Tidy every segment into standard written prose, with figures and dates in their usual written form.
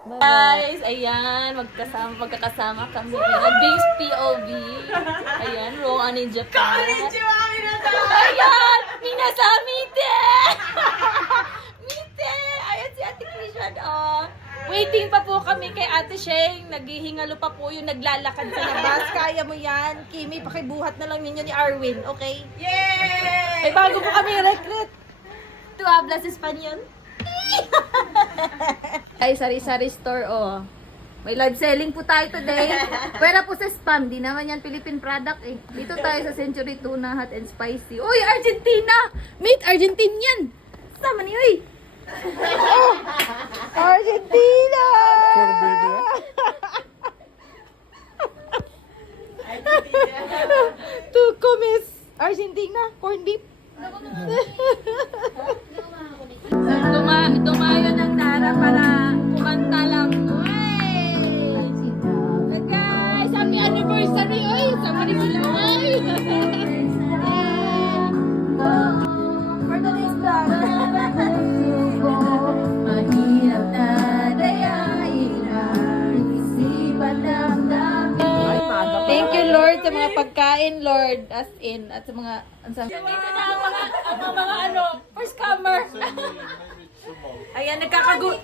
Guys, ayan, magkakasama kami. Base POV. Ayan, Roan in Japan. Ayan, minasamite! Mite! Ayan si Ate Christian, oh. Waiting pa po kami kay Ate Sheng. Naghihingalo pa po yung naglalakad sa labas. Kaya mo yan. Kimi, pakibuhat na lang ninyo ni Arwin, okay? Yay! Ay, bago po kami recruit. Tu hablas Espanyol? Ay, sari-sari store, oh. May live selling po tayo today. Pwera po sa spam. Di naman yan Philippine product, eh. Dito tayo sa Century Tuna, hot and spicy. Uy, Argentina! Mate, Argentinian! Sama niyo, eh. Oh, Argentina! To comes Argentina, corned beef. Dumayo ng Nara para kumanta lang. Hey guys, happy anniversary! Oy, sama rin sila. For today's vlog. Mahirap na dayain ang isipan ng dami. Thank you Lord sa mga pagkain, Lord, as in, at sa mga dito na ang mga ano, first comer. Ayan, nagkakagulo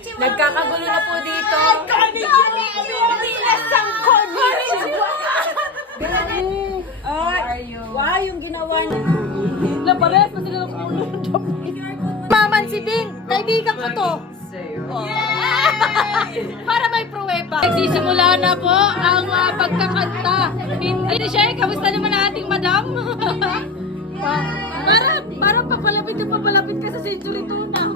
na po dito. Wow, yung ginawa niya. Lapares pa sila ng ulo. Maman si Bing, kaibigan ko to. Oh. Para may pruweba. Nagsisimula na po ang pagkakanta. Hindi siya, kamusta naman ang ating madam? Para papalapit ka sa Century Tuna.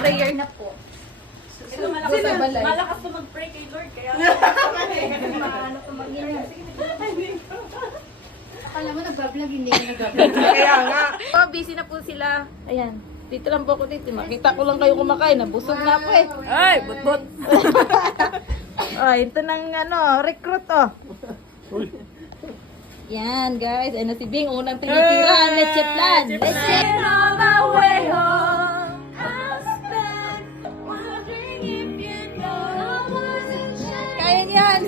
Prayer na po. Malakas to mag-pray kay Lord, kaya maano to mag-pray. Akala mo nagbablog, hindi ka nagbablog. Kaya nga. Oh, busy na po sila. Ayan. Dito lang po ako dito. Makita ko lang kayo kumakain. Nabusog na po eh. Ay, but. Oh, ito ng ano, recruit oh. Yan guys. Ano si Bing, unang tinitira. Leche plan. Leche. Kaya niyan.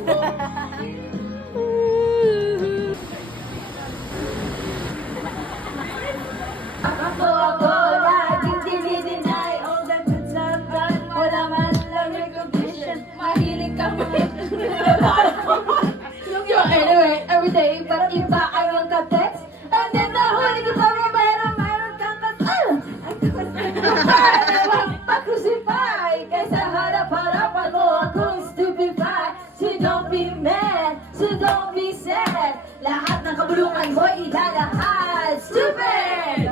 Ako, laging dinideny all the good stuff done. Wala man lang recognition. Mahilig ka mo. Anyway, everyday, but iba ang iyong ka-text. And then nahuli ko pa mayroon kang kasal. Ang pag-crucify. Kaysa harap-harapan mo akong stupefy. So don't be mad, so don't be sad. Lahat ng kabulungan mo ilalahad. Stupid!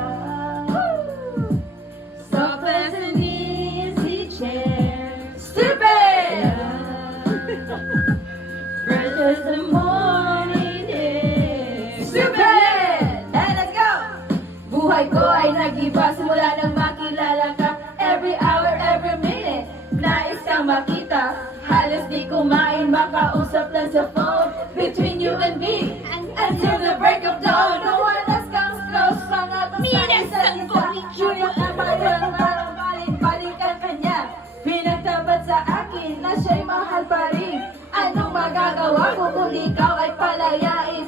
Stop as an easy chair. Stupid! Precious the morning is stupid! And let's go! Buhay ko ay nag-iba simula nang makilala ka. Every hour, every minute, nais kang makita. Halos di kumain, makausap lang sa phone. Between you and me, until the break of dawn. No one else comes close, mga basta isa. Yung amayan, parang balik-balikan kanya. Pinagtapat sa akin na siya'y mahal pa rin. Anong magagawa ko kung ikaw ay palayain?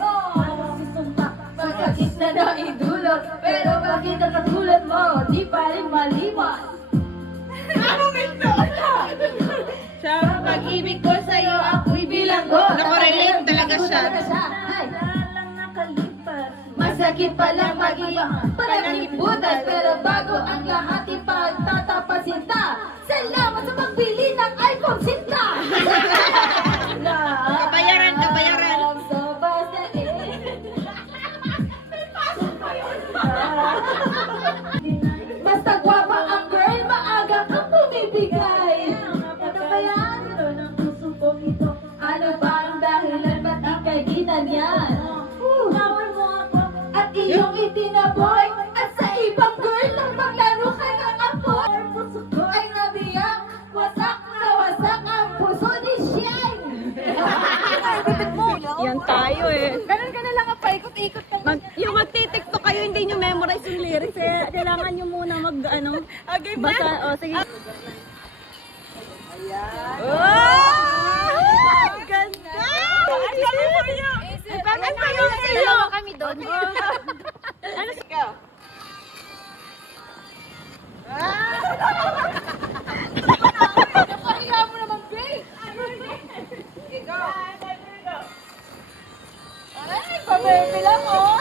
Magkakit na naidulot, pero bakit ang katulad mo di pa rin maliman? Ano nito? Sa pag-ibig ko sa'yo, ako'y bilanggo. Nakorelate talaga siya. Ay, masakit palang mag-iba, panagliputan, pero bago ang lahat ipagtatapasinta. Salamat sa pagbili ng iPhone sinta! Kabayaran. So basta basta gwapa ang girl, maaga kang bumibigay. Ano ba yan? Ano ba ang dahilan ba't ika'y ginanyan? At iyong itinaboy, at sa ibang girl nang maglaro ka ng apoy. Ay nabiyak, wasak na wasak ang puso ni Sheng. Yan tayo eh. Ganun ka na lang ang paikot-ikot ka. Yung magtitiktok kayo hindi nyo memorize yung lyrics, eh, kailangan nyo muna mag, ano, okay, basa, o, sige. Ayan. Oh! Ganda! Ang dami po nyo! Ang dami kami doon. Ano siya? Pahiga mo naman, babe. Ikaw. Ay, pabebe lang, oh.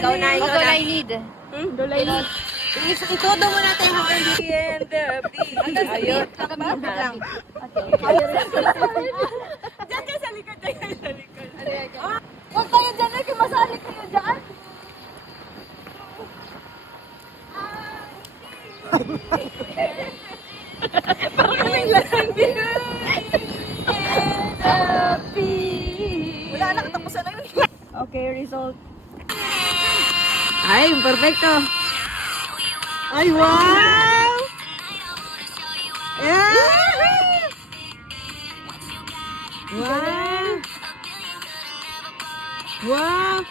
Ikaw na, I need. Itodo mo natin hanggang the end of the... Ayun. Lang. Diyan ka sa likod. Diyan sa likod. Huwag tayo dyan, eh. Masali kayo dyan. Bakit may lasang din? Wala na, katapusan na yun. Okay, result. Ay, perfecto. Ay, wow! Yeah! Wow! Wow!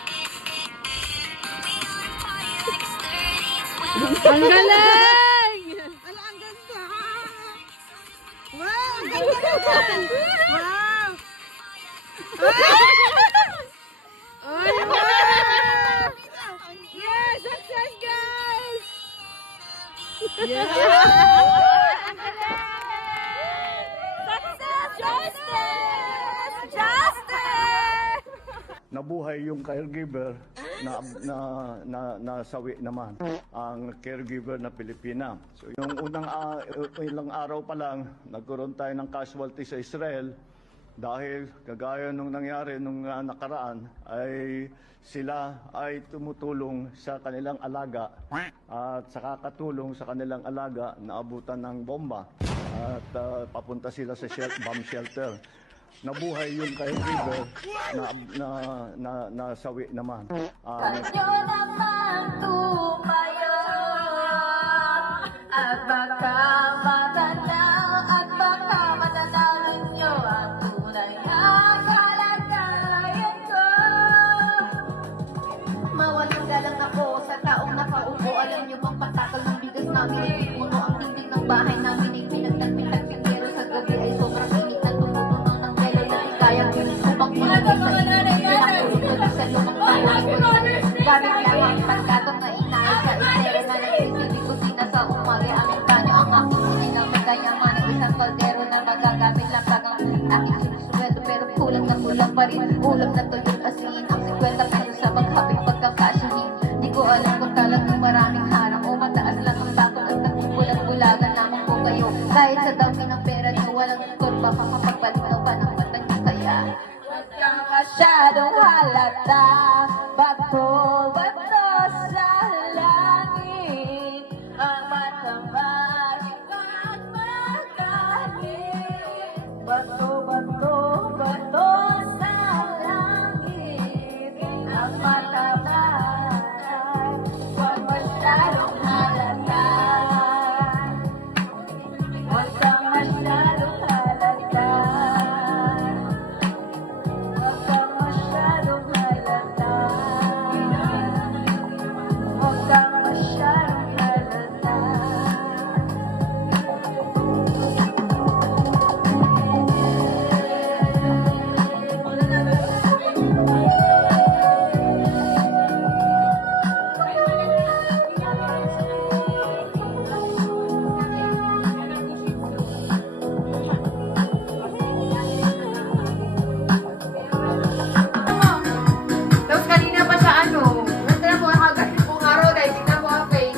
Ang galing! Ano, ang ganda! Wow! Ang ganda! Wow! Ay, wow! Yes! Success, guys! Yeah! Success! Justice! Justice! Nabuhay yung caregiver nasawi naman ang caregiver na Pilipina. So yung ilang araw pa lang nagkaroon tayo ng casualty sa Israel dahil kagaya nung nangyari nung nakaraan ay sila ay tumutulong sa kanilang alaga at sa kakatulong sa kanilang alaga naabutan ng bomba at papunta sila sa bomb shelter. Nabuhay yung caregiver nasawi naman. Kanyo naman tumayo at baka matanaw ninyo ang tunay na kalagayan ko. Mawalang galang ako sa taong nakaupo. Alam niyo bang pagtakal ng bigas namin ay puno ang dingding ng bahay namin ay pinagtagpitagpit pero sa gabi ay sobrang init na tumutunog ng gelo na di kayang upang pinagay sa init. Pinakulutan sa lumang bahay. Gamit lang ang pagkatong na inay sa istero na nagsisibig kusina sa umaga. Aming kanyo ang aking sininang nagayaman ng isang kaldero na magagamit lang kagang aking sinusweldo pero kulang na kulang pa rin. Ulam na tuyot asin ang 50 pesos sa maghaping pagkakasyahin. Di ko alam kung talagang maraming harang o mataas lang ang bakod at nagbubulag-bulagan naman po kayo. Kahit sa dami ng pera niyo walang skor baka kapagbalinaw pa ng mata niyo kaya. Huwag kang masyadong halata. Bato sa langit ang matamaling pagmagalit. Bato sa langit ang matamaling. Huwag masyadong halata. Huwag kang masyadong halata. Huwag kang masyadong halata. Huwag kang masyadong halata. Tapos kanina pa sa ano, nandun mo agad kung araw dahil tingnan mo ang face.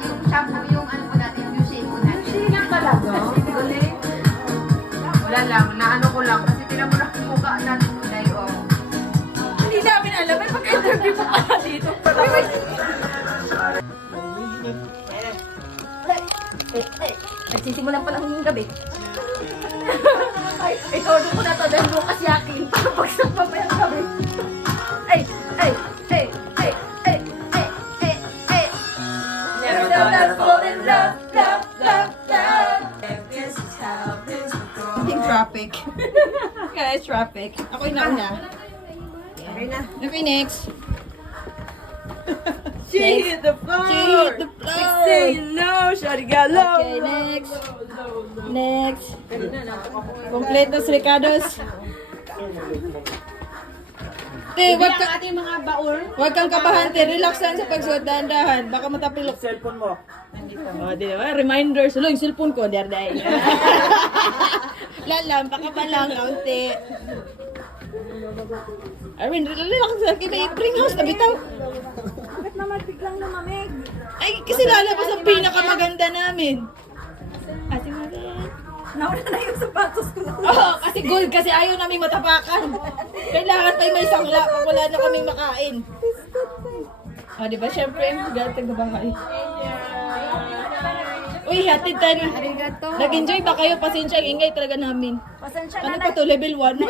Yung shampoo, yung ano po natin, yung shampoo natin. Yung shampoo talaga? Galing. Wala lang, naano ko lang kasi tingnan mo na yung mukha natin today, oh. Hindi namin alam, may pag-interview pa pala dito. Nagsisimulan pa lang yung gabi. Ay, todo ko na to dahil bukas yakin. Pagbagsak pa pa yung gabi. Ay! Never thought I'd fall in love. This is how this would go. Yung traffic. Guys, traffic. Ako yung nauna. Okay, next. She hit the floor. She hit the floor. Say no, shawty got low. Okay, next. Next. Completos Ricardos. Te, wag kang kabahan, te. Relax lang sa pagsuot, dahan-dahan. Baka matapilok. Cellphone mo. Oh, di ba? Reminder. Sulo, yung cellphone ko. Diarday. Lalam, baka pa lang, kaunti. Arwin, relax lang. Bring house na bitaw. Bakit naman biglang lumamig? Ay, kasi lalabas ang pinakamaganda namin. Ate Marie. Nauna na yung sapatos ko. Oo, kasi gold kasi ayaw namin matapakan. Kailangan pa yung may sangla pag wala na kaming makain. O, di ba? Siyempre, gatag na bahay. Uy, hatid tayo. Nag-enjoy ba kayo? Pasensya, ang ingay talaga namin. Pasensya Ano pa to? Level 1?